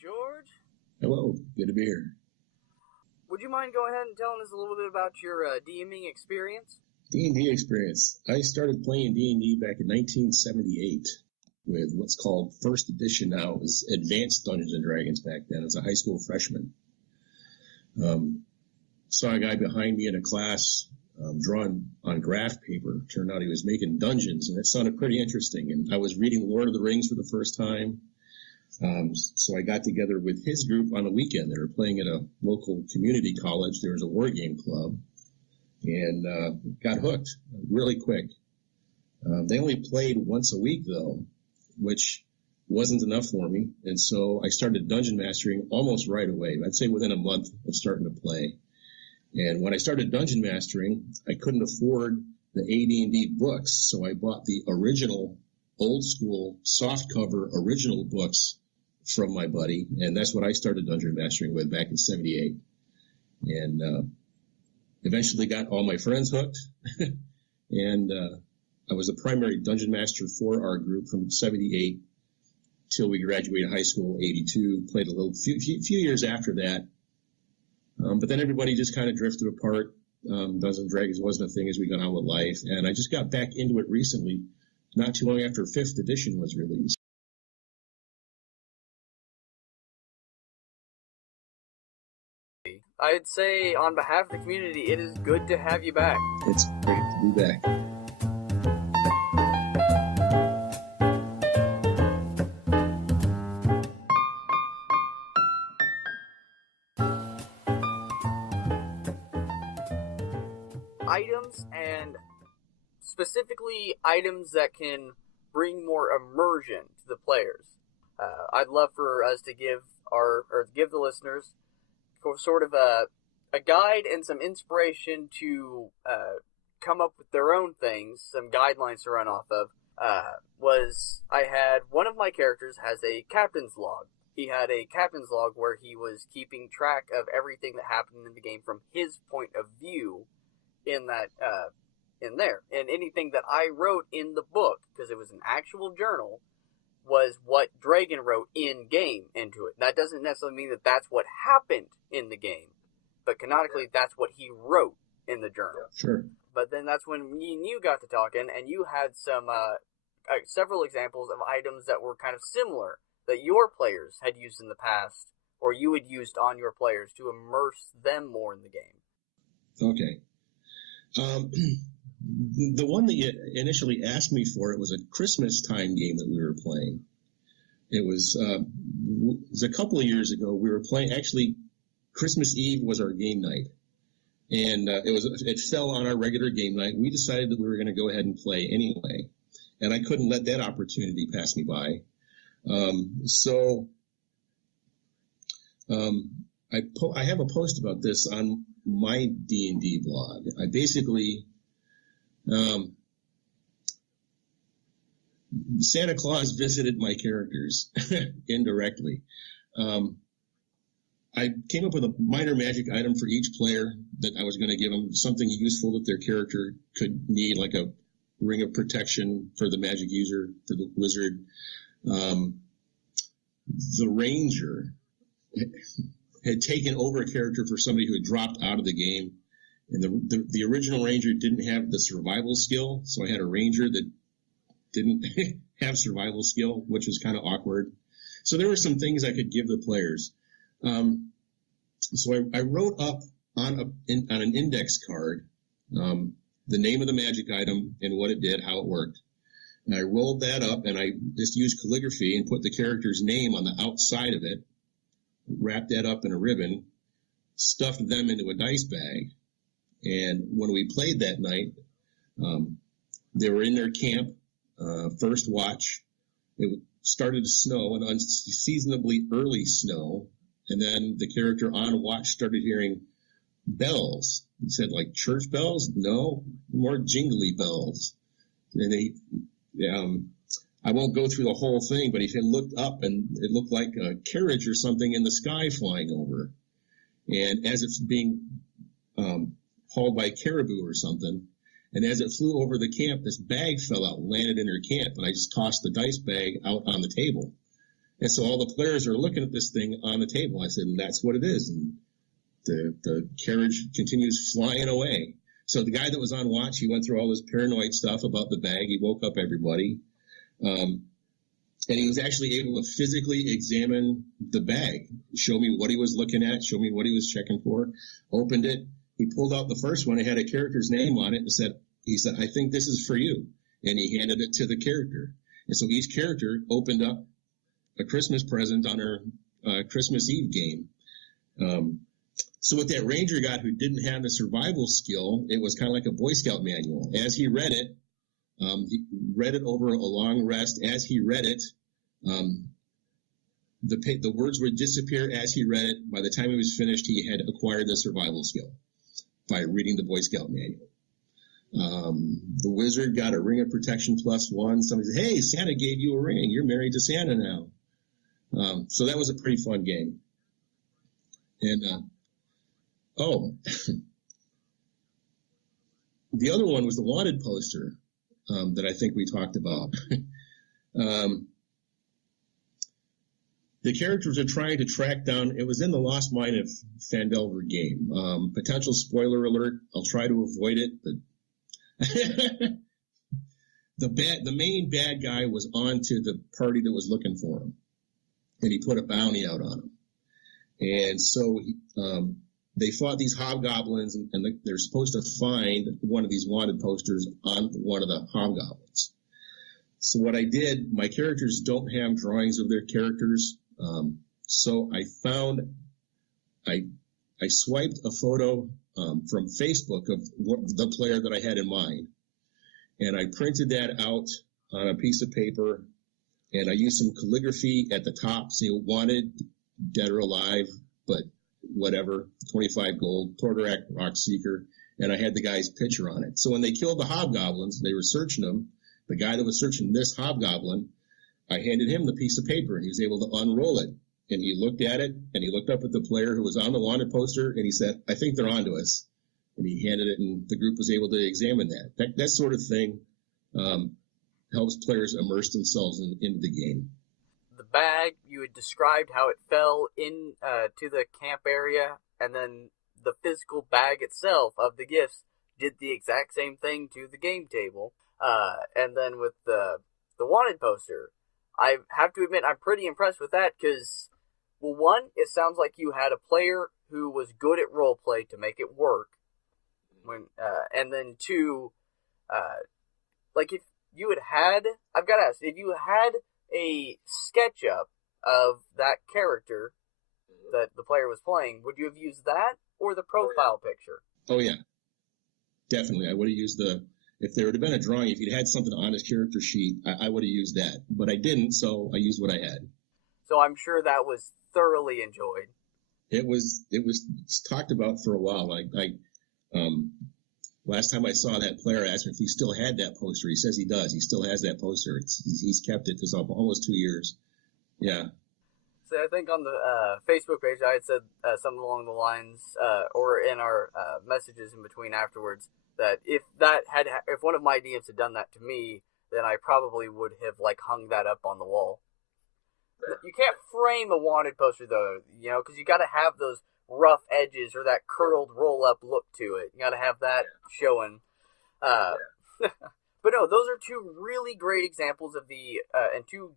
George. Hello, good to be here. Would you mind going ahead and telling us a little bit about your DMing experience? D&D experience. I started playing D&D back in 1978 with what's called First Edition now. It was Advanced Dungeons & Dragons back then as a high school freshman. Saw a guy behind me in a class drawing on graph paper. Turned out he was making dungeons, and it sounded pretty interesting. And I was reading Lord of the Rings for the first time. So I got together with his group on the weekend. They were playing at a local community college. There was a war game club, and got hooked really quick. They only played once a week, though, which wasn't enough for me. And so I started dungeon mastering almost right away. I'd say within a month of starting to play. And when I started dungeon mastering, I couldn't afford the AD&D books, so I bought the original old school softcover original books from my buddy, and that's what I started dungeon mastering with back in 78. And eventually got all my friends hooked, and I was the primary dungeon master for our group from 78 till we graduated high school, 82. Played a few years after that, but then everybody just kind of drifted apart. Dungeons & Dragons wasn't a thing as we got on with life, and I just got back into it recently, not too long after 5th edition was released. I'd say on behalf of the community, it is good to have you back. It's great to be back. Items, and specifically items that can bring more immersion to the players. I'd love for us to give the listeners sort of a guide and some inspiration to come up with their own things, some guidelines to run off of. I had one of my characters has a captain's log. He had a captain's log where he was keeping track of everything that happened in the game from his point of view in there. And anything that I wrote in the book, because it was an actual journal, was what Dragon wrote in-game into it. That doesn't necessarily mean that that's what happened in the game, but canonically that's what he wrote in the journal. Sure. But then that's when me and you got to talking, and you had some several examples of items that were kind of similar that your players had used in the past, or you had used on your players to immerse them more in the game. Okay. The one that you initially asked me for, it was a Christmas time game that we were playing. It was a couple of years ago. We were playing, actually, Christmas Eve was our game night. And it fell on our regular game night. We decided that we were going to go ahead and play anyway. And I couldn't let that opportunity pass me by. I have a post about this on my D&D blog. I basically, Santa Claus visited my characters indirectly. I came up with a minor magic item for each player that I was going to give them, something useful that their character could need, like a ring of protection for the magic user, for the wizard. The ranger had taken over a character for somebody who had dropped out of the game. And the original ranger didn't have the survival skill, so I had a ranger that didn't have survival skill, which was kind of awkward. So there were some things I could give the players. So I wrote up on an index card the name of the magic item and what it did, how it worked. And I rolled that up, and I just used calligraphy and put the character's name on the outside of it, wrapped that up in a ribbon, stuffed them into a dice bag. And when we played that night, they were in their camp, first watch. It started to snow, an unseasonably early snow. And then the character on watch started hearing bells. He said, like, church bells? No, more jingly bells. And I won't go through the whole thing, but he had looked up, and it looked like a carriage or something in the sky flying over. And as it's being hauled by caribou or something, and as it flew over the camp, this bag fell out and landed in her camp, and I just tossed the dice bag out on the table. And so all the players are looking at this thing on the table. I said, and that's what it is. And the carriage continues flying away. So the guy that was on watch, he went through all this paranoid stuff about the bag. He woke up everybody. And he was actually able to physically examine the bag, show me what he was looking at, show me what he was checking for, opened it. He pulled out the first one. It had a character's name on it and he said, I think this is for you. And he handed it to the character. And so each character opened up a Christmas present on her Christmas Eve game. So what that ranger got who didn't have the survival skill, it was kind of like a Boy Scout manual. As he read it over a long rest. As he read it, the words would disappear as he read it. By the time he was finished, he had acquired the survival skill by reading the Boy Scout manual. The wizard got a ring of protection +1. Somebody said, hey, Santa gave you a ring. You're married to Santa now. So that was a pretty fun game. And, the other one was the wanted poster that I think we talked about. The characters are trying to track down, it was in the Lost Mine of Phandelver game. Potential spoiler alert, I'll try to avoid it, but the main bad guy was on to the party that was looking for him, and he put a bounty out on him. And so they fought these hobgoblins, and they're supposed to find one of these wanted posters on one of the hobgoblins. So what I did, my characters don't have drawings of their characters, so I swiped a photo from Facebook of the player that I had in mind, and I printed that out on a piece of paper, and I used some calligraphy at the top, saying wanted, dead or alive, but whatever, 25 gold, Tordorak Rock Seeker, and I had the guy's picture on it. So when they killed the hobgoblins, they were searching them. The guy that was searching this hobgoblin, I handed him the piece of paper, and he was able to unroll it. And he looked at it, and he looked up at the player who was on the wanted poster, and he said, I think they're onto us. And he handed it, and the group was able to examine that. That sort of thing helps players immerse themselves into the game. The bag, you had described how it fell in to the camp area, and then the physical bag itself of the gifts did the exact same thing to the game table. And then with the wanted poster, I have to admit I'm pretty impressed with that because, well, one, it sounds like you had a player who was good at roleplay to make it work. And then two, like if you had, I've got to ask, if you had a sketch up of that character that the player was playing, would you have used that or the profile picture? Oh yeah, definitely. I would have used if there would have been a drawing, if you'd had something on his character sheet, I would have used that, but I didn't, so I used what I had. So I'm sure that was thoroughly enjoyed. It was talked about for a while. Last time I saw that player, I asked him if he still had that poster. He says he does. He still has that poster. He's kept it for almost 2 years. Yeah. So I think on the Facebook page, I had said something along the lines, or in our messages in between afterwards, that if one of my DMs had done that to me, then I probably would have hung that up on the wall. You can't frame a wanted poster though, because you got to have those rough edges or that curled roll-up look to it. You got to have that showing. But no, those are two really great examples of and two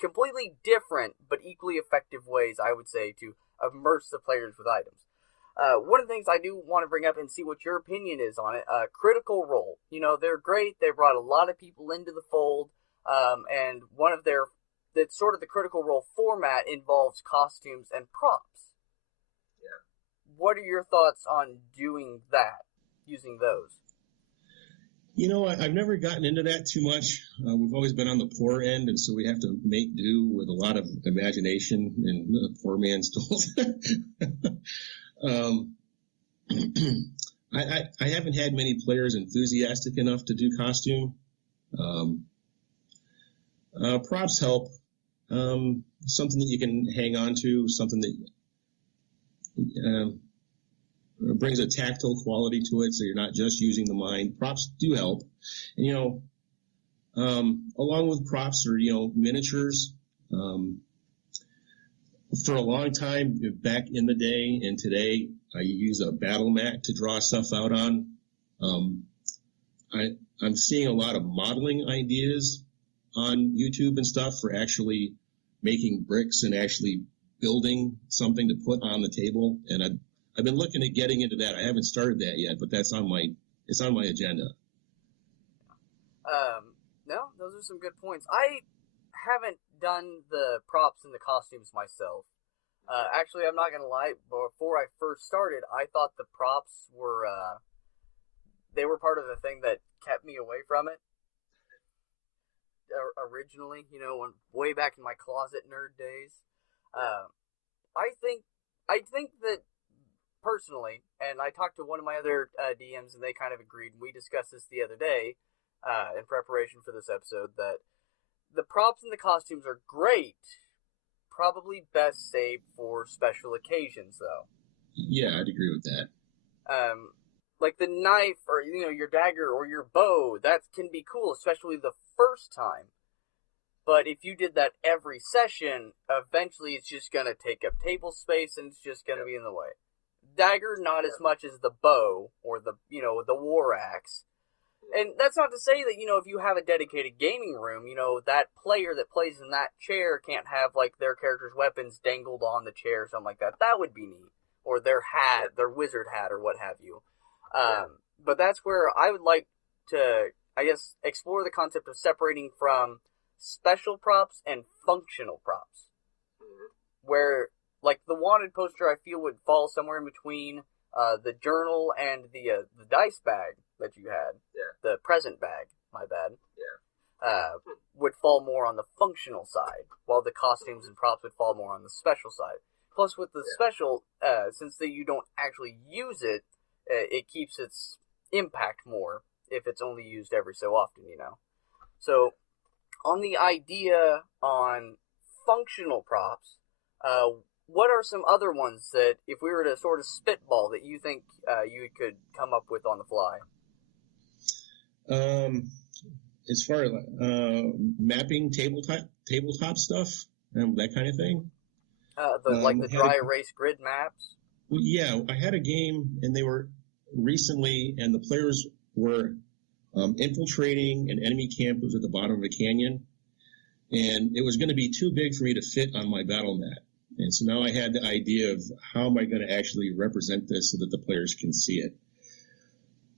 completely different but equally effective ways, I would say, to immerse the players with items. One of the things I do want to bring up and see what your opinion is on it, Critical Role. They're great. They brought a lot of people into the fold, and that's sort of the Critical Role format involves costumes and props. Yeah. What are your thoughts on doing that, using those? I've never gotten into that too much. We've always been on the poor end, and so we have to make do with a lot of imagination and the poor man's told. I haven't had many players enthusiastic enough to do costume. Props help. Something that you can hang on to, something that brings a tactile quality to it, so you're not just using the mind. Props do help. And, along with props are, miniatures. For a long time, back in the day and today, I use a battle mat to draw stuff out on. I'm seeing a lot of modeling ideas on YouTube and stuff for actually making bricks and actually building something to put on the table. And I've been looking at getting into that. I haven't started that yet, but it's on my agenda. No, those are some good points. I haven't done the props and the costumes myself. Actually, I'm not gonna lie. Before I first started, I thought the props were they were part of the thing that kept me away from it. Originally, when way back in my closet nerd days, I think that personally, and I talked to one of my other DMs, and they kind of agreed. And we discussed this the other day in preparation for this episode, that the props and the costumes are great. Probably best saved for special occasions, though. Yeah, I'd agree with that. Like the knife, or your dagger, or your bow, that can be cool, especially the first time. But if you did that every session, eventually it's just gonna take up table space, and it's just gonna be in the way. Dagger, not as much as the bow or the war axe. And that's not to say that, if you have a dedicated gaming room, that player that plays in that chair can't have, like, their character's weapons dangled on the chair or something like that. That would be neat. Or their hat, their wizard hat, or what have you. But that's where I would like to, I guess, explore the concept of separating from special props and functional props. Where, like, the wanted poster, I feel, would fall somewhere in between the journal and the dice bag that you had. Yeah. The present bag, my bad. Yeah. Would fall more on the functional side, while the costumes and props would fall more on the special side. Plus, with the special, since you don't actually use it, it keeps its impact more if it's only used every so often, So, on the idea on functional props, what are some other ones that, if we were to sort of spitball, that you think you could come up with on the fly? As far as mapping tabletop stuff, that kind of thing. The dry erase grid maps? Well, yeah, I had a game, and they were recently, and the players were infiltrating an enemy camp that was at the bottom of a canyon, and it was going to be too big for me to fit on my battle mat. And so now I had the idea of how am I going to actually represent this so that the players can see it.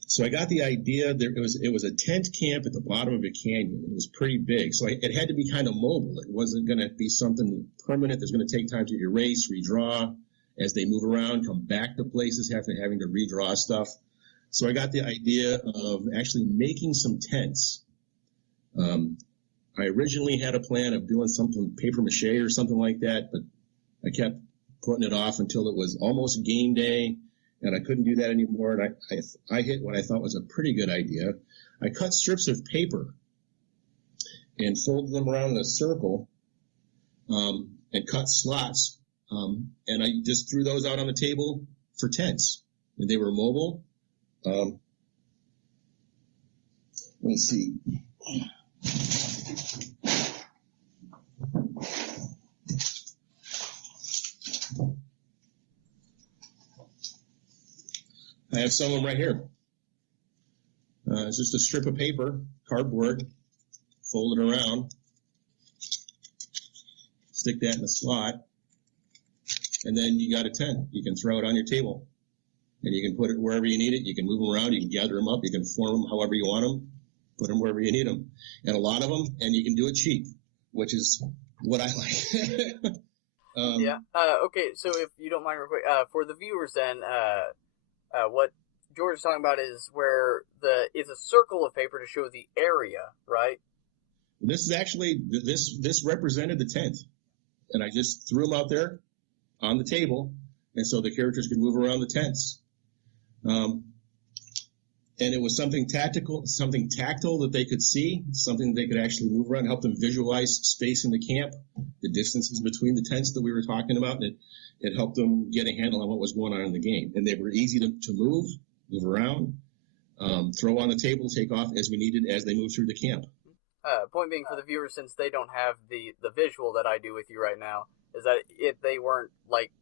So I got the idea that it was a tent camp at the bottom of a canyon. It was pretty big, so it had to be kind of mobile. It wasn't going to be something permanent. There's going to take time to erase, redraw as they move around, come back to places, having to redraw stuff. So I got the idea of actually making some tents. I originally had a plan of doing something paper mache or something like that, but I kept putting it off until it was almost game day, and I couldn't do that anymore. And I hit what I thought was a pretty good idea. I cut strips of paper and folded them around in a circle and cut slots, and I just threw those out on the table for tents. And they were mobile. Let me see. I have some of them right here. It's just a strip of paper, cardboard, fold it around, stick that in the slot, and then you got a tent. You can throw it on your table, and you can put it wherever you need it. You can move them around. You can gather them up. You can form them however you want them, put them wherever you need them. And a lot of them, and you can do it cheap, which is what I like. Yeah. Okay, so if you don't mind real quick, for the viewers then, what George is talking about is where it's a circle of paper to show the area, right? This is actually, this represented the tent. And I just threw them out there on the table, and so the characters could move around the tents. And it was something tactile that they could see, something they could actually move around, help them visualize space in the camp, the distances between the tents that we were talking about, and it helped them get a handle on what was going on in the game. And they were easy to move around, throw on the table, take off as we needed as they moved through the camp. Point being, for the viewers, since they don't have the visual that I do with you right now, is that they weren't like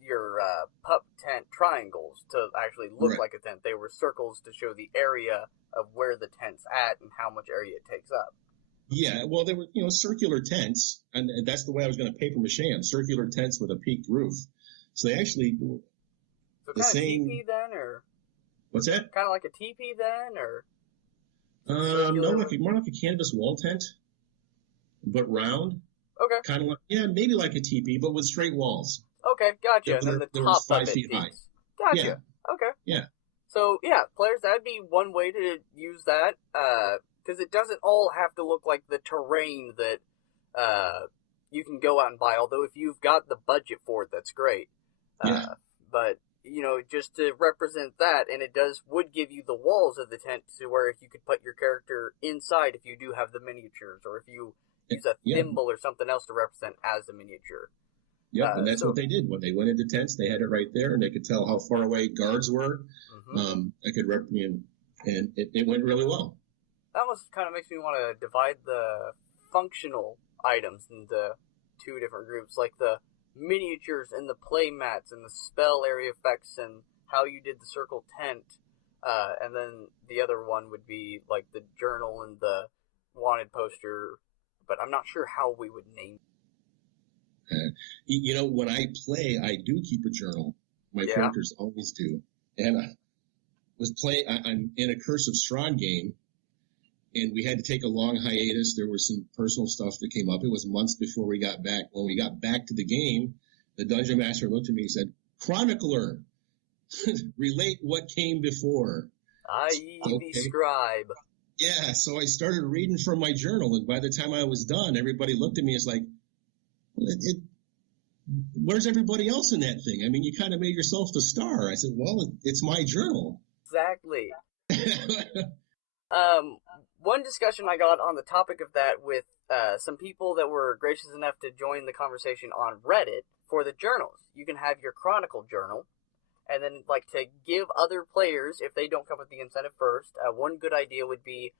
your pup tent triangles to actually look Right. like a tent. They were circles to show the area of where the tent's at and how much area it takes up. Yeah, well, they were, circular tents, and that's the way I was going to paper mache them, circular tents with a peaked roof. So they actually, So the kind of same, teepee then, or what's that? kind of like a teepee then, or No, more like a canvas wall tent, but round. Okay. Kind of like, maybe like a teepee, but with straight walls. Okay, gotcha. That And then the were top 5 of it feet high. peaks. Gotcha. Yeah. Okay. Yeah. So, yeah, players, that'd be one way to use that, because it doesn't all have to look like the terrain that you can go out and buy, although if you've got the budget for it, that's great. Yeah. But, just to represent that, and it would give you the walls of the tent to where if you could put your character inside if you do have the miniatures, or if you use a thimble or something else to represent as a miniature. Yep, and that's what they did. When they went into tents, they had it right there, and they could tell how far away guards were. Mm-hmm. I could represent, and it went really well. That almost kind of makes me want to divide the functional items into two different groups, like the miniatures and the play mats and the spell area effects and how you did the circle tent. And then the other one would be like the journal and the wanted poster, but I'm not sure how we would name it. When I play, I do keep a journal. My characters always do. And I was playing, I'm in a Curse of Strahd game, and we had to take a long hiatus. There was some personal stuff that came up. It was months before we got back. When we got back to the game, the Dungeon Master looked at me and said, "Chronicler, relate what came before." I.e. the scribe. Yeah, so I started reading from my journal, and by the time I was done, everybody looked at me as like, where's everybody else in that thing? I mean, you kind of made yourself the star. I said, well, it's my journal. Exactly. One discussion I got on the topic of that with some people that were gracious enough to join the conversation on Reddit for the journals. You can have your Chronicle journal, and then to give other players, if they don't come with the incentive first, one good idea would be,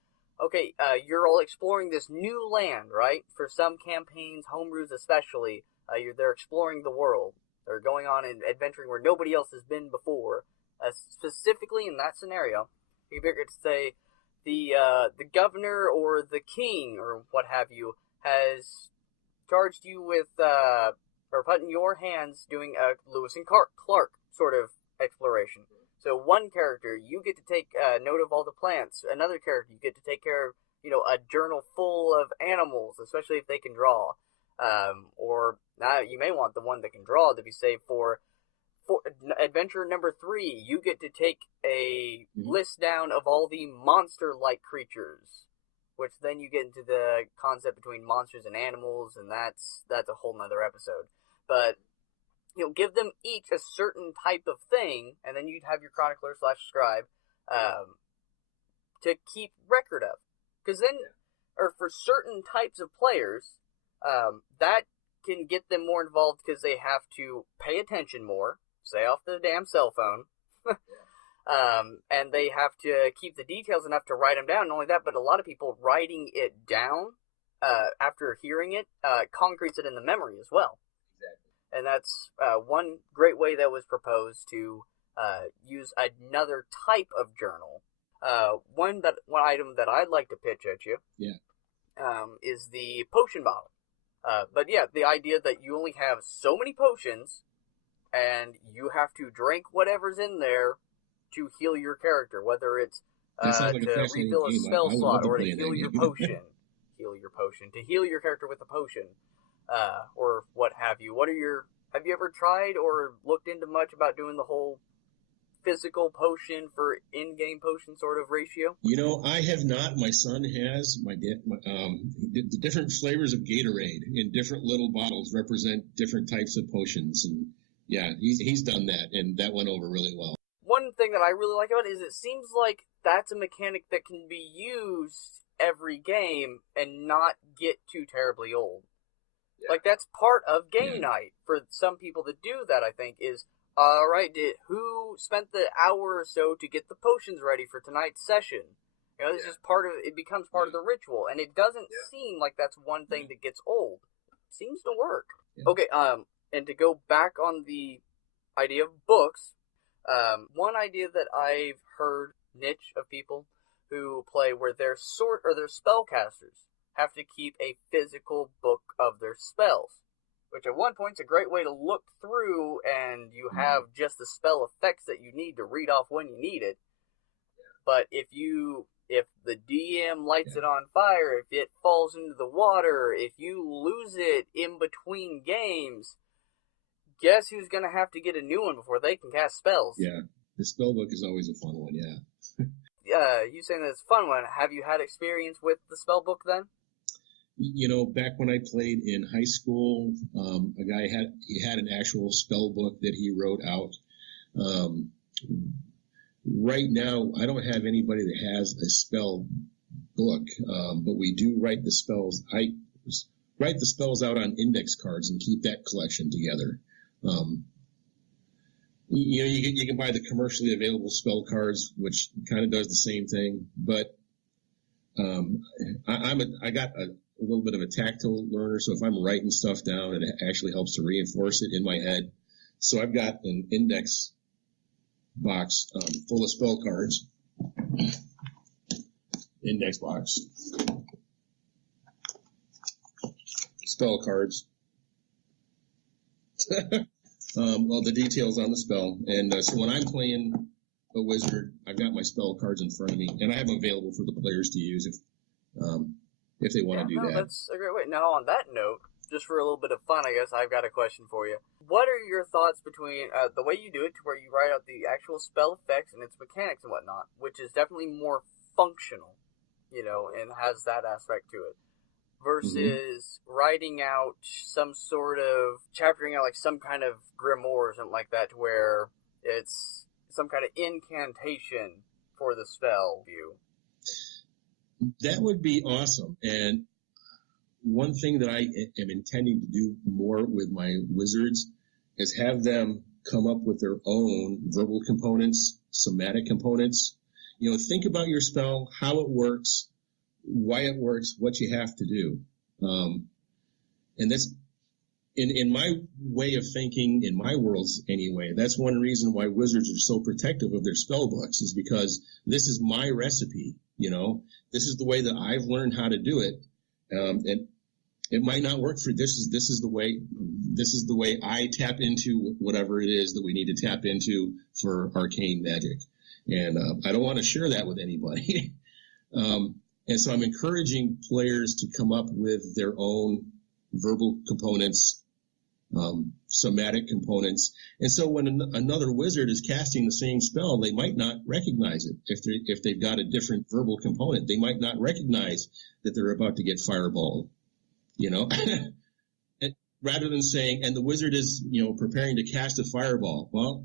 okay, you're all exploring this new land, right? For some campaigns, homebrews especially, they're exploring the world. They're going on and adventuring where nobody else has been before. Specifically in that scenario, you could say the governor or the king or what have you has charged you with or put in your hands doing a Lewis and Clark sort of exploration. So one character, you get to take note of all the plants. Another character, you get to take care of, a journal full of animals, especially if they can draw. Or you may want the one that can draw to be saved for adventure number 3. You get to take a list down of all the monster-like creatures, which then you get into the concept between monsters and animals, and that's a whole nother episode. But give them each a certain type of thing, and then you'd have your chronicler/scribe to keep record of. Because then, or for certain types of players, that can get them more involved because they have to pay attention more, stay off the damn cell phone, and they have to keep the details enough to write them down. Not only that, but a lot of people writing it down after hearing it concretes it in the memory as well. And that's one great way that was proposed to use another type of journal. One item that I'd like to pitch at you is the potion bottle. But yeah, the idea that you only have so many potions and you have to drink whatever's in there to heal your character, whether it's to refill a spell slot or to heal your potion. To heal your character with a potion. Or what have you. Have you ever tried or looked into much about doing the whole physical potion for in-game potion sort of ratio? I have not. My son has. The different flavors of Gatorade in different little bottles represent different types of potions, and yeah, he's done that, and that went over really well. One thing that I really like about it is it seems like that's a mechanic that can be used every game and not get too terribly old. Yeah. That's part of game night for some people that do that, I think, is, alright, who spent the hour or so to get the potions ready for tonight's session? This is it becomes part of the ritual, and it doesn't seem like that's one thing that gets old. It seems to work. Okay, and to go back on the idea of books, one idea that I've heard niche of people who play where their spellcasters have to keep a physical book of their spells, which at one point is a great way to look through and you have just the spell effects that you need to read off when you need it. But if the DM lights it on fire, if it falls into the water, if you lose it in between games, guess who's going to have to get a new one before they can cast spells? Yeah, the spell book is always a fun one, yeah. You saying that it's a fun one. Have you had experience with the spell book then? You know, back when I played in high school, a guy had an actual spell book that he wrote out. Right now, I don't have anybody that has a spell book, but we do write the spells. I write the spells out on index cards and keep that collection together. You know, you can buy the commercially available spell cards, which kind of does the same thing, but I got a little bit of a tactile learner, so if I'm writing stuff down, it actually helps to reinforce it in my head. So I've got an index box full of spell cards. Index box. Spell cards. All the details on the spell. And so when I'm playing a wizard, I've got my spell cards in front of me, and I have them available for the players to use if they want to do that. That's a great way. Now, on that note, just for a little bit of fun, I guess I've got a question for you. What are your thoughts between the way you do it, to where you write out the actual spell effects and its mechanics and whatnot, which is definitely more functional, you know, and has that aspect to it, versus writing out some sort of, chaptering out like some kind of grimoire or something like that, to where it's some kind of incantation for the spell view? That would be awesome. And one thing that I am intending to do more with my wizards is have them come up with their own verbal components, somatic components. You know, think about your spell, how it works, why it works, what you have to do. And that's, in my way of thinking, in my worlds anyway, that's one reason why wizards are so protective of their spell books, is because this is my recipe, you know. This is the way that I've learned how to do it. And it might not work for this is the way I tap into whatever it is that we need to tap into for arcane magic. And I don't want to share that with anybody. And so I'm encouraging players to come up with their own verbal components, somatic components. And so when another wizard is casting the same spell, they might not recognize it. If they've got a different verbal component, they might not recognize that they're about to get fireballed, you know. And rather than saying, and the wizard is, you know, preparing to cast a fireball. Well,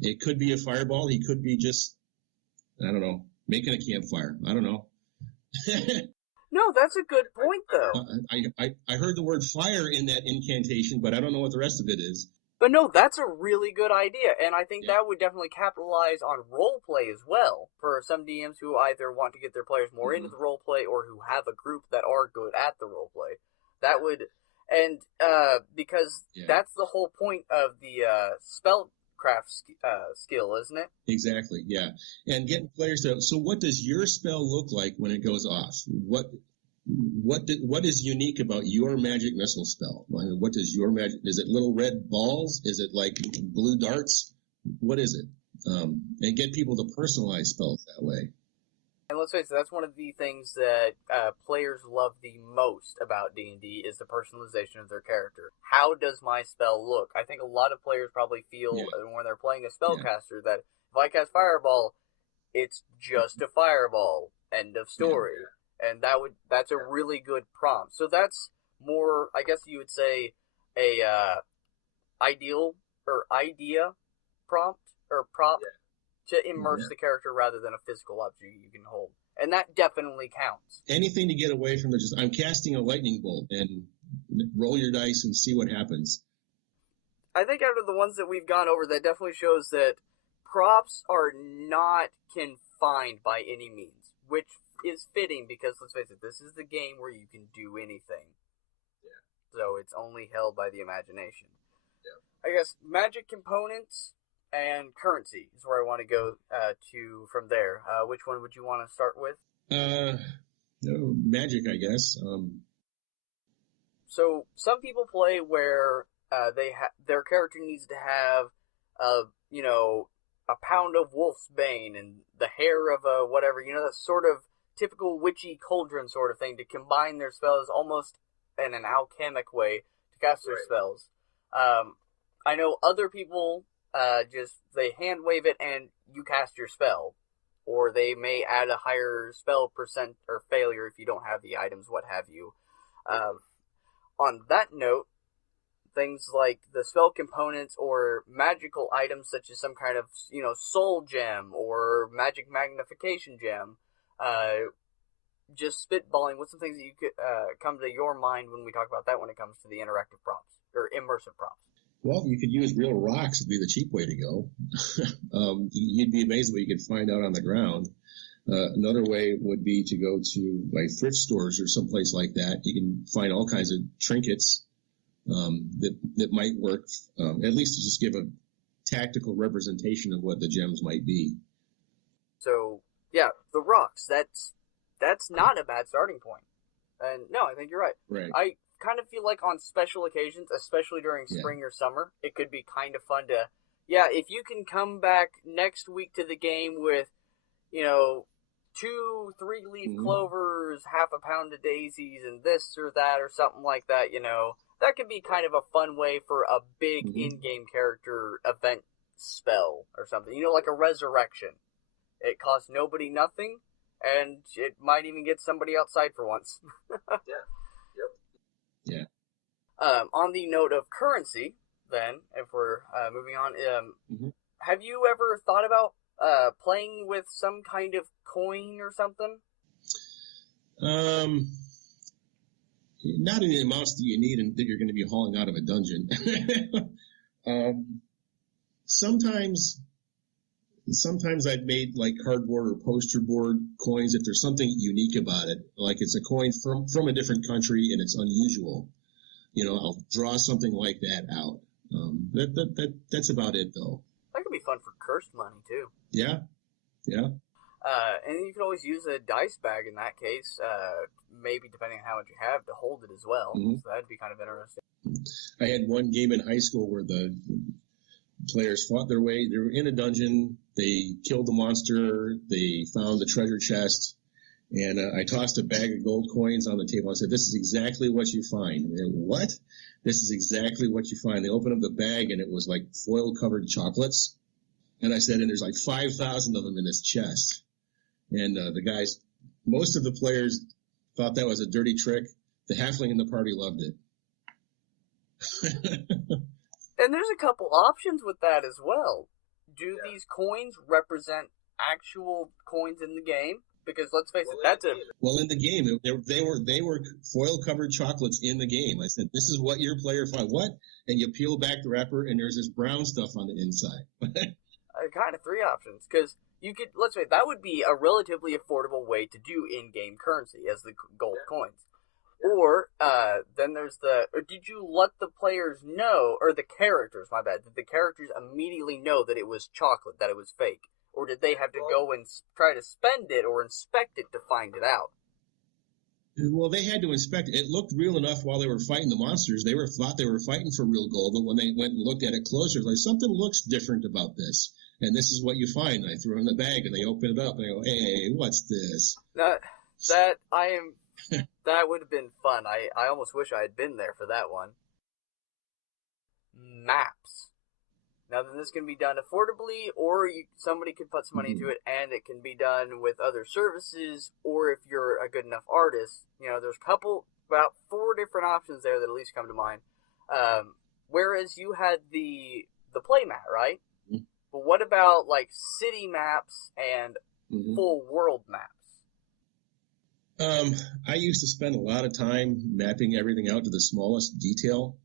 it could be a fireball. He could be just, I don't know, making a campfire. I don't know. No, that's a good point, though. I heard the word fire in that incantation, but I don't know what the rest of it is. But no, that's a really good idea, and I think that would definitely capitalize on roleplay as well, for some DMs who either want to get their players more into the roleplay or who have a group that are good at the roleplay. That would, and because that's the whole point of the spellcraft skill, isn't it? Exactly, yeah. And getting players to, so what does your spell look like when it goes off? What is unique about your magic missile spell? I mean, what does your magic, is it little red balls? Is it like blue darts? What is it? And get people to personalize spells that way. And let's face it, that's one of the things that players love the most about D&D is the personalization of their character. How does my spell look? I think a lot of players probably feel when they're playing a spellcaster that if I cast Fireball, it's just a fireball. End of story. Yeah. And that's a really good prompt. So that's more, I guess you would say, a idea prompt or prop to immerse the character rather than a physical object you can hold. And that definitely counts. Anything to get away from just, I'm casting a lightning bolt, and roll your dice and see what happens. I think out of the ones that we've gone over, that definitely shows that props are not confined by any means, which is fitting because, let's face it, this is the game where you can do anything. so it's only held by the imagination. Yeah. I guess magic components and currency is where I want to go to from there. Which one would you want to start with? No, magic, I guess. So some people play where their character needs to have a pound of wolf's bane and the hair of a whatever, that sort of typical witchy cauldron sort of thing to combine their spells almost in an alchemic way to cast their spells. I know other people they hand wave it and you cast your spell, or they may add a higher spell percent or failure if you don't have the items, what have you. On that note, things like the spell components or magical items such as some kind of, soul gem or magic magnification gem, just spitballing, what's some things that you could come to your mind when we talk about that when it comes to the interactive props or immersive props? Well, you could use real rocks would be the cheap way to go. You'd be amazed what you could find out on the ground. Another way would be to go to like thrift stores or someplace like that. You can find all kinds of trinkets that might work, at least to just give a tactical representation of what the gems might be. So, yeah, the rocks, that's not a bad starting point. And no, I think you're right. Right. I kind of feel like on special occasions, especially during spring or summer, it could be kind of fun to, if you can come back next week to the game with, 2 3-leaf clovers, half a pound of daisies, and this or that or something like that, that could be kind of a fun way for a big in-game character event spell or something. Like a resurrection. It costs nobody nothing, and it might even get somebody outside for once. Yeah. On the note of currency, then, if we're moving on, have you ever thought about playing with some kind of coin or something? Not in the amounts that you need and that you're going to be hauling out of a dungeon. Sometimes I've made like cardboard or poster board coins if there's something unique about it, like it's a coin from a different country and it's unusual. I'll draw something like that out. That's about it, though. That could be fun for cursed money too. Yeah. And you could always use a dice bag in that case, maybe depending on how much you have to hold it as well. So that'd be kind of interesting. I had one game in high school where the players fought their way. They were in a dungeon. They killed the monster. They found the treasure chest. And I tossed a bag of gold coins on the table. I said, "This is exactly what you find." And they went, "What?" "This is exactly what you find." They opened up the bag, and it was like foil-covered chocolates. And I said, "And there's like 5,000 of them in this chest." And the guys, most of the players thought that was a dirty trick. The halfling in the party loved it. And there's a couple options with that as well. Do these coins represent actual coins in the game? Because let's face it, that's a... Well, in the game, they were foil-covered chocolates in the game. I said, "This is what your player found." "What?" And you peel back the wrapper, and there's this brown stuff on the inside. Kind of 3 options, because you could, let's say, that would be a relatively affordable way to do in-game currency as the gold coins. Or, then there's did you let the players know, or the characters, my bad, did the characters immediately know that it was chocolate, that it was fake? Or did they have to go and try to spend it or inspect it to find it out? Well, they had to inspect it. It looked real enough while they were fighting the monsters. They thought they were fighting for real gold, but when they went and looked at it closer, like, something looks different about this. And this is what you find. And I threw it in the bag, and they open it up, and I go, "Hey, what's this?" That would have been fun. I almost wish I had been there for that one. Maps. Now, then this can be done affordably, or somebody could put some money into it, and it can be done with other services, or if you're a good enough artist. There's about 4 different options there that at least come to mind. Whereas you had the playmat, right? But what about, like, city maps and full world maps? I used to spend a lot of time mapping everything out to the smallest detail.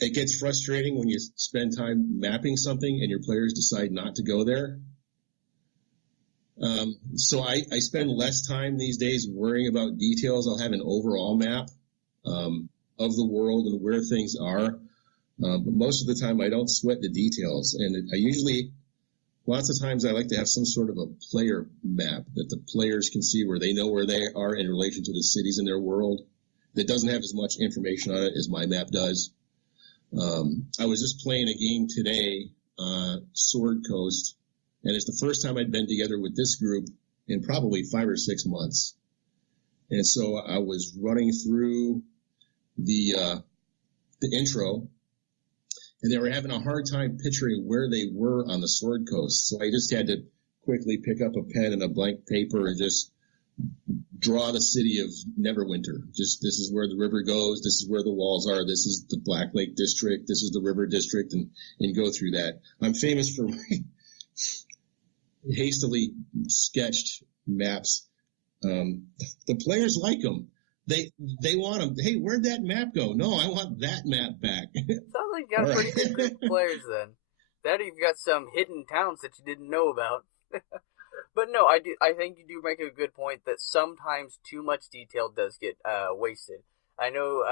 It gets frustrating when you spend time mapping something and your players decide not to go there. So I spend less time these days worrying about details. I'll have an overall map of the world and where things are. But most of the time I don't sweat the details. And lots of times I like to have some sort of a player map that the players can see where they know where they are in relation to the cities in their world that doesn't have as much information on it as my map does. I was just playing a game today, Sword Coast, and it's the first time I'd been together with this group in probably 5 or 6 months. And so I was running through the intro, and they were having a hard time picturing where they were on the Sword Coast. So I just had to quickly pick up a pen and a blank paper and just draw the city of Neverwinter. Just, this is where the river goes, this is where the walls are, this is the Black Lake District, this is the River District, and go through that. I'm famous for my hastily sketched maps. The players like them. They want them. Hey, where'd that map go? No, I want that map back. Sounds like you got a pretty good group of players then. That you've got some hidden towns that you didn't know about. But no, I think you do make a good point that sometimes too much detail does get wasted. I know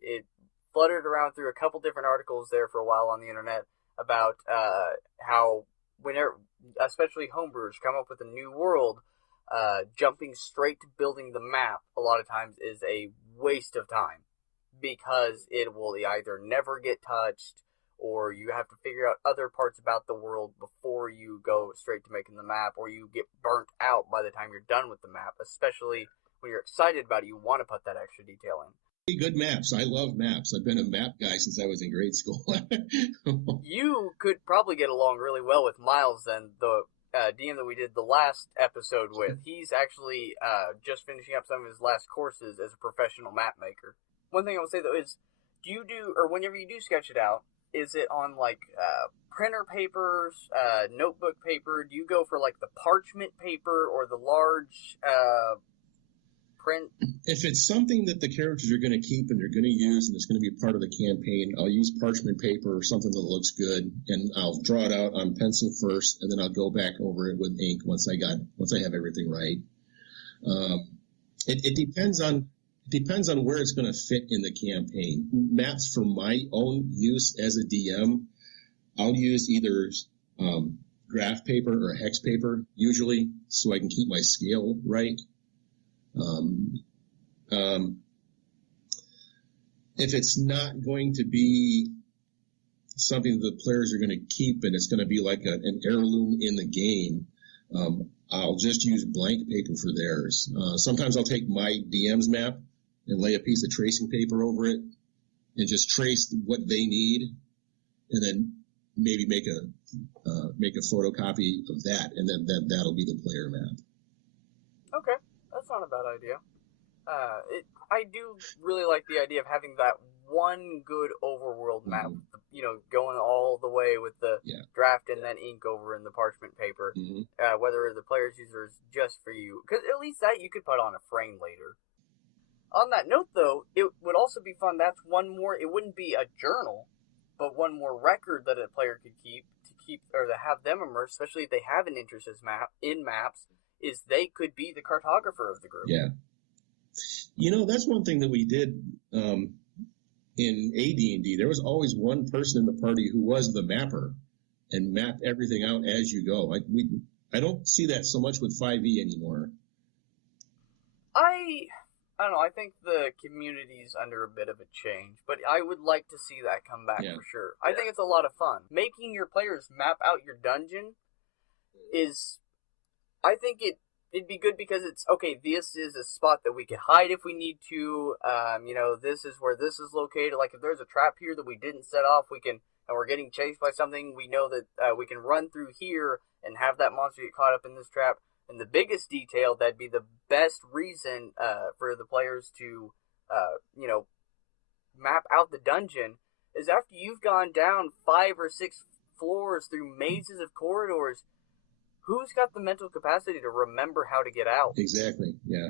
it fluttered around through a couple different articles there for a while on the internet about how whenever, especially homebrewers, come up with a new world, jumping straight to building the map a lot of times is a waste of time because it will either never get touched or you have to figure out other parts about the world before you go straight to making the map, or you get burnt out by the time you're done with the map, especially when you're excited about it, you want to put that extra detail in. Good maps. I love maps. I've been a map guy since I was in grade school. You could probably get along really well with Miles then, the DM that we did the last episode with. He's actually just finishing up some of his last courses as a professional map maker. One thing I would say though is, whenever you do sketch it out, is it on like printer papers, notebook paper? Do you go for like the parchment paper or the large print? If it's something that the characters are going to keep and they're going to use and it's going to be part of the campaign, I'll use parchment paper or something that looks good, and I'll draw it out on pencil first, and then I'll go back over it with ink once I have everything right. It depends on where it's going to fit in the campaign. Maps for my own use as a DM, I'll use either graph paper or hex paper usually, so I can keep my scale right. If it's not going to be something that the players are going to keep and it's going to be like an heirloom in the game, I'll just use blank paper for theirs. Sometimes I'll take my DM's map and lay a piece of tracing paper over it and just trace what they need, and then maybe make a photocopy of that, and then that'll be the player map. Okay, that's not a bad idea. I do really like the idea of having that one good overworld map, going all the way with the draft and then ink over in the parchment paper, whether the player's user is just for you. Because at least that you could put on a frame later. On that note, though, it would also be fun. That's one more, it wouldn't be a journal, but one more record that a player could keep or to have them immersed, especially if they have an interest in maps, is they could be the cartographer of the group. Yeah. That's one thing that we did in AD&D. There was always one person in the party who was the mapper and mapped everything out as you go. I don't see that so much with 5e anymore. I don't know. I think the community's under a bit of a change, but I would like to see that come back for sure. I think it's a lot of fun. Making your players map out your dungeon I think it'd be good because it's, okay, this is a spot that we can hide if we need to. This is where this is located. Like, if there's a trap here that we didn't set off, and we're getting chased by something, we know that we can run through here and have that monster get caught up in this trap. And the biggest detail, that'd be the best reason for the players to, map out the dungeon, is after you've gone down 5 or 6 floors through mazes of corridors, who's got the mental capacity to remember how to get out? Exactly, yeah.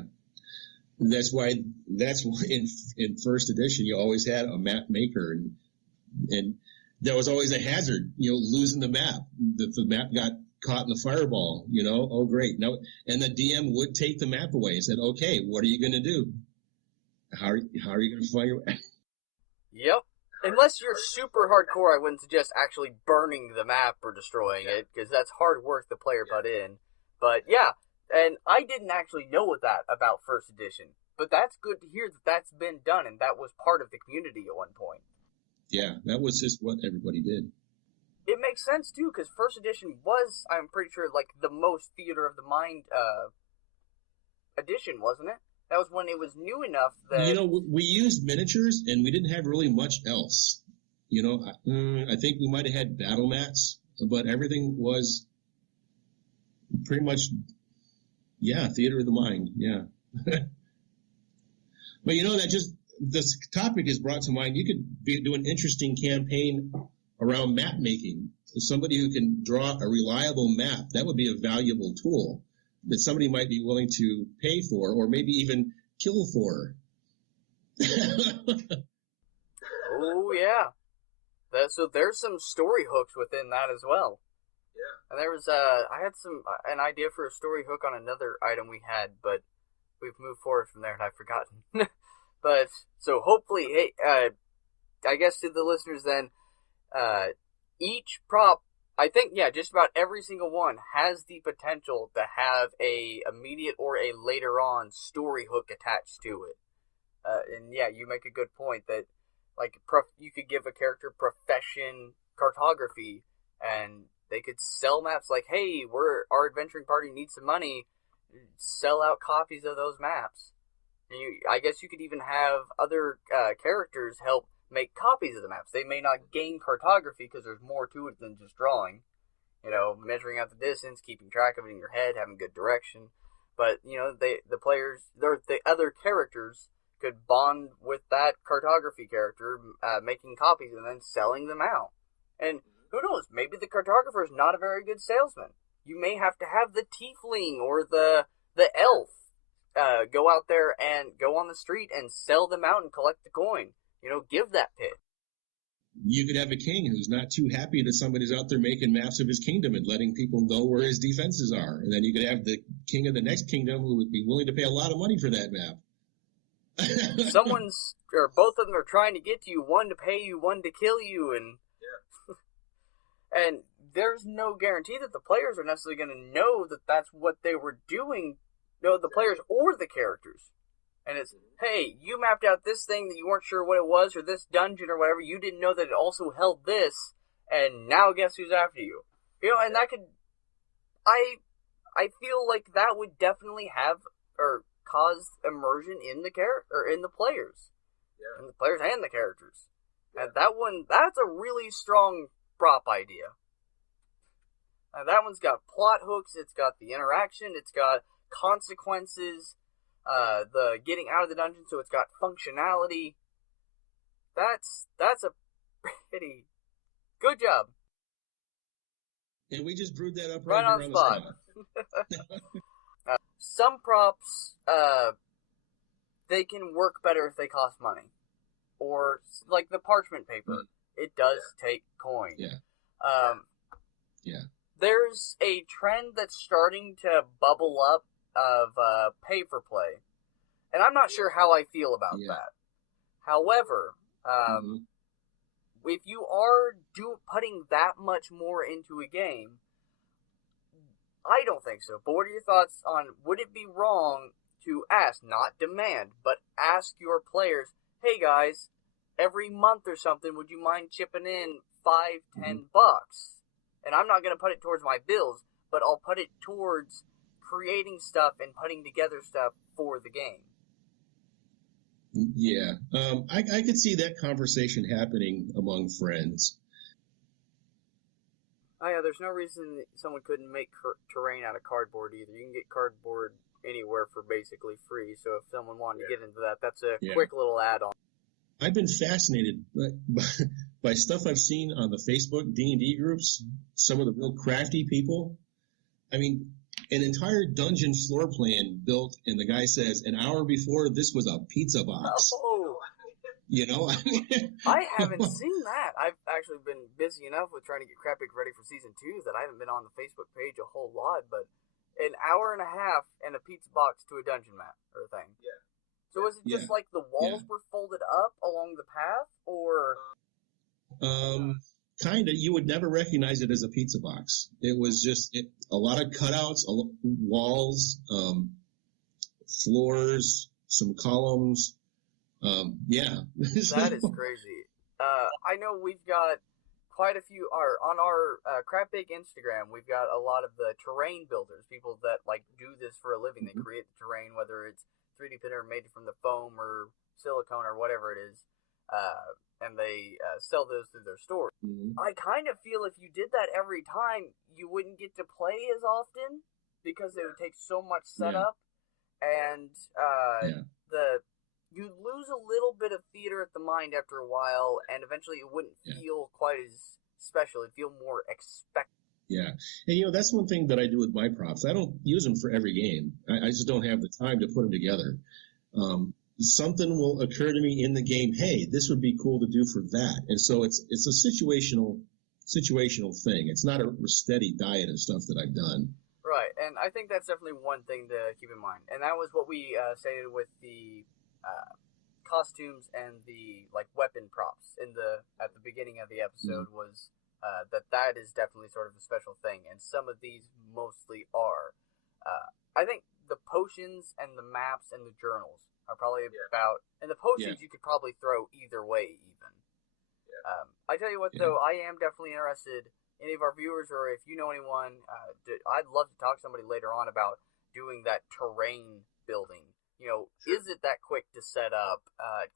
That's why in first edition you always had a map maker, and there was always a hazard, losing the map. The map got caught in the fireball, oh great. No, and the DM would take the map away and said, okay, what are you going to do? how are you going to find your way? Yep. Unless you're super hardcore, I wouldn't suggest actually burning the map or destroying it, because that's hard work the player put in. But yeah, and I didn't actually know that about first edition. But that's good to hear that that's been done, and that was part of the community at one point. Yeah, that was just what everybody did. It makes sense, too, because first edition was, I'm pretty sure, like, the most theater of the mind edition, wasn't it? That was when it was new enough that... You know, we used miniatures, and we didn't have really much else. You know, I think we might have had battle mats, but everything was pretty much, theater of the mind, yeah. But, you know, this topic is brought to mind. You could do an interesting campaign around map making. Somebody who can draw a reliable map, that would be a valuable tool that somebody might be willing to pay for or maybe even kill for. Oh, yeah. So there's some story hooks within that as well. Yeah. And there was, I had an idea for a story hook on another item we had, but we've moved forward from there and I've forgotten. But, so hopefully, hey, I guess to the listeners then, each prop, I think, just about every single one has the potential to have a immediate or a later on story hook attached to it. And yeah, you make a good point that, like, you could give a character profession cartography, and they could sell maps like, hey, our adventuring party needs some money, sell out copies of those maps. And I guess you could even have other characters help make copies of the maps. They may not gain cartography because there's more to it than just drawing. You know, measuring out the distance, keeping track of it in your head, having good direction. But, you know, the other characters could bond with that cartography character, making copies and then selling them out. And who knows, maybe the cartographer is not a very good salesman. You may have to have the tiefling or the elf go out there and go on the street and sell them out and collect the coin. You know, give that pit. You could have a king who's not too happy that somebody's out there making maps of his kingdom and letting people know where his defenses are. And then you could have the king of the next kingdom who would be willing to pay a lot of money for that map. Both of them are trying to get to you, one to pay you, one to kill you, and and there's no guarantee that the players are necessarily going to know that that's what they were doing, the players or the characters. And it's, hey, you mapped out this thing that you weren't sure what it was, or this dungeon or whatever, you didn't know that it also held this, and now guess who's after you? You know, and that could, I feel like that would definitely have, or cause immersion in the in the players. Yeah. In the players and the characters. Yeah. And that's a really strong prop idea. And that one's got plot hooks, it's got the interaction, it's got consequences, the getting out of the dungeon, so it's got functionality. That's a pretty good job. And we just brewed that up right on the spot. Some props, they can work better if they cost money. Or, like the parchment paper, it does take coin. Yeah. There's a trend that's starting to bubble up of pay for play. And I'm not sure how I feel about that. However, if you are putting that much more into a game, I don't think so. But what are your thoughts on, would it be wrong to ask, not demand, but ask your players, hey guys, every month or something, would you mind chipping in $5-10? And I'm not going to put it towards my bills, but I'll put it towards creating stuff and putting together stuff for the game. Yeah. I could see that conversation happening among friends. Oh yeah, there's no reason that someone couldn't make terrain out of cardboard either. You can get cardboard anywhere for basically free, so if someone wanted to get into that, that's a quick little add-on. I've been fascinated by stuff I've seen on the Facebook D&D groups, some of the real crafty people. I mean, an entire dungeon floor plan built, and the guy says, an hour before, this was a pizza box. Oh. You know? I haven't seen that. I've actually been busy enough with trying to get CrabPig ready for Season 2 that I haven't been on the Facebook page a whole lot, but an hour and a half and a pizza box to a dungeon map or thing. Yeah. So is it just like the walls were folded up along the path, or? Kind of. You would never recognize it as a pizza box. It was just a lot of cutouts, walls, floors, some columns. That is crazy. I know we've got quite a few on our CrabPig Instagram. We've got a lot of the terrain builders, people that like do this for a living. They create the terrain, whether it's 3D printer made from the foam or silicone or whatever it is, and they sell those through their store. I kind of feel if you did that every time, you wouldn't get to play as often because it would take so much setup, and you'd lose a little bit of theater at the mind after a while, and eventually it wouldn't feel quite as special. It'd feel more expected. Yeah. And, that's one thing that I do with my props. I don't use them for every game. I just don't have the time to put them together. Something will occur to me in the game, hey, this would be cool to do for that. And so it's a situational thing. It's not a steady diet of stuff that I've done. Right. And I think that's definitely one thing to keep in mind. And that was what we stated with the costumes and the weapon props at the beginning of the episode was that is definitely sort of a special thing, and some of these mostly are. I think the potions and the maps and the journals are probably about, and the potions you could probably throw either way even. I tell you what though, I am definitely interested. Any of our viewers, or if you know anyone, I'd love to talk to somebody later on about doing that terrain building. Is it that quick to set up?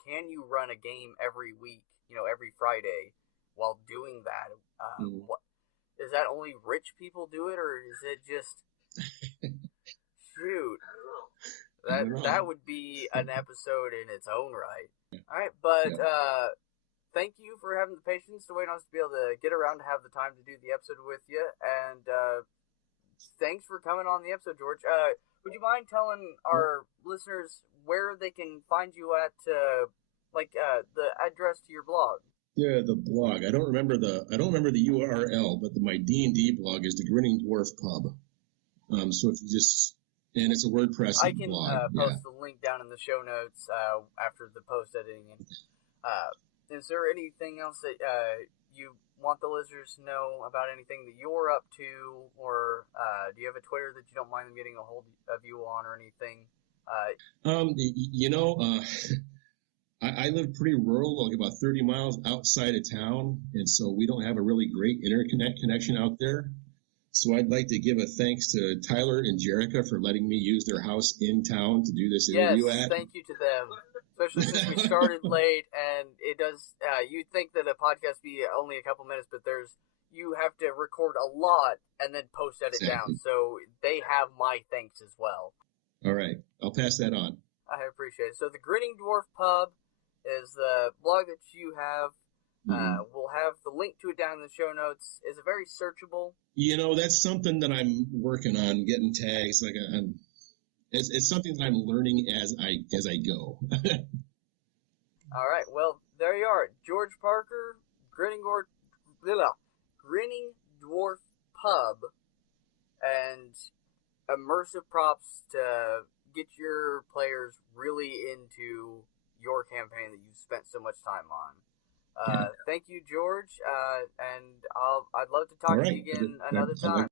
Can you run a game every week, every Friday while doing that? What, is that only rich people do it, or is it just, shoot, that would be an episode in its own right. All right, but thank you for having the patience to wait on us to be able to get around to have the time to do the episode with you, and thanks for coming on the episode, George. Would you mind telling our listeners where they can find you at, the address to your blog? Yeah, the blog. I don't remember the URL, but my D&D blog is the Grinning Dwarf Pub. So if you and it's a WordPress I can blog. Post the link down in the show notes after the post editing. And is there anything else that you want the listeners to know about, anything that you're up to, or do you have a Twitter that you don't mind them getting a hold of you on, or anything? I live pretty rural, about 30 miles outside of town, and so we don't have a really great internet connection out there. So I'd like to give a thanks to Tyler and Jerica for letting me use their house in town to do this interview at. Yes, thank you to them. Especially since we started late, and it does, you'd think that a podcast be only a couple minutes, but you have to record a lot and then post edit down. So they have my thanks as well. All right. I'll pass that on. I appreciate it. So the Grinning Dwarf Pub is the blog that you have. We'll have the link to it down in the show notes. Is it very searchable? That's something that I'm working on, getting tags. It's something that I'm learning as I go. All right. Well, there you are. George Parker, Grinning Dwarf Pub, and immersive props to get your players really into your campaign that you've spent so much time on. Thank you, George, and I'd love to talk to you again another time.